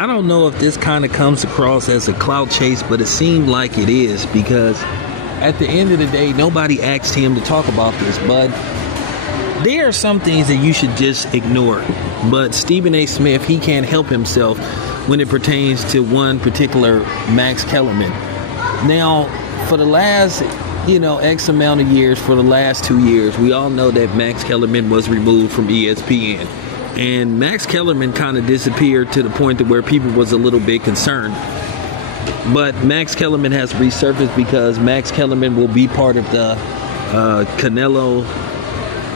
I don't know if this kind of comes across as a clout chase, but it seemed like it is, because at the end of the day, nobody asked him to talk about this, but there are some things that you should just ignore. But Stephen A. Smith, he can't help himself when it pertains to one particular Max Kellerman. Now, for the last, X amount of years, for the last 2 years, we all know that Max Kellerman was removed from ESPN. And Max Kellerman kind of disappeared to the point to where people was a little bit concerned. But Max Kellerman has resurfaced because Max Kellerman will be part of the Canelo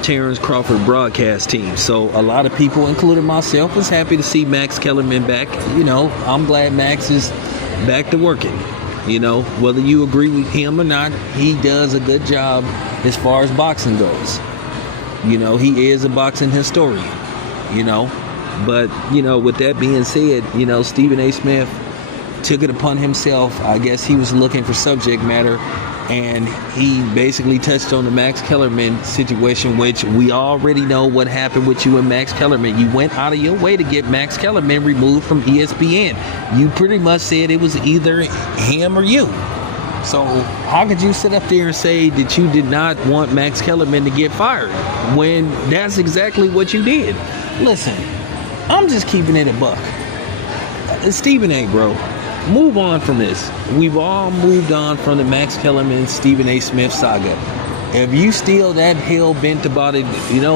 Terrence Crawford broadcast team. So a lot of people, including myself, was happy to see Max Kellerman back. I'm glad Max is back to working. Whether you agree with him or not, he does a good job as far as boxing goes. He is a boxing historian. But with that being said, Stephen A. Smith took it upon himself. I guess he was looking for subject matter, and he basically touched on the Max Kellerman situation, which we already know what happened with you and Max Kellerman. You went out of your way to get Max Kellerman removed from ESPN. You pretty much said it was either him or you. So how could you sit up there and say that you did not want Max Kellerman to get fired when that's exactly what you did? Listen, I'm just keeping it a buck. Stephen A., bro, move on from this. We've all moved on from the Max Kellerman, Stephen A. Smith saga. If you still that hell-bent about it,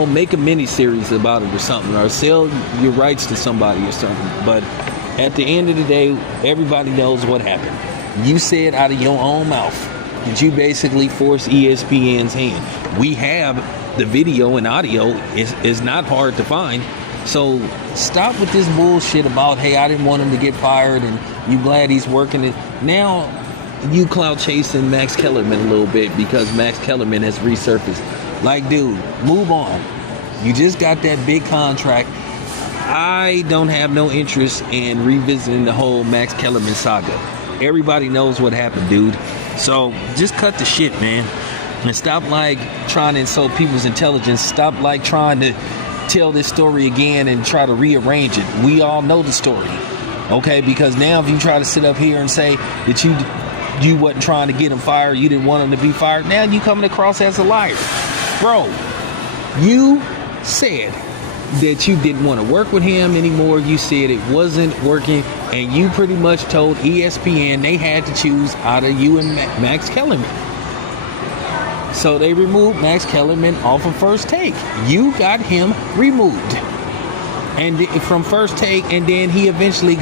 make a mini-series about it or something, or sell your rights to somebody or something. But at the end of the day, everybody knows what happened. You said out of your own mouth that you basically forced ESPN's hand. We have the video and audio. Is not hard to find. So stop with this bullshit about, hey, I didn't want him to get fired and you glad he's working it. Now you clout chasing Max Kellerman a little bit because Max Kellerman has resurfaced. Like, dude, move on. You just got that big contract. I don't have no interest in revisiting the whole Max Kellerman saga. Everybody knows what happened, dude. So just cut the shit, man. And stop trying to insult people's intelligence. Stop trying to tell this story again and try to rearrange it. We all know the story. Okay? Because now if you try to sit up here and say that you wasn't trying to get him fired, you didn't want him to be fired, now you coming across as a liar. Bro, you said that you didn't want to work with him anymore. You said it wasn't working, and you pretty much told ESPN they had to choose out of you and Max Kellerman. So they removed Max Kellerman off of First Take. You got him removed and from First Take, and then he eventually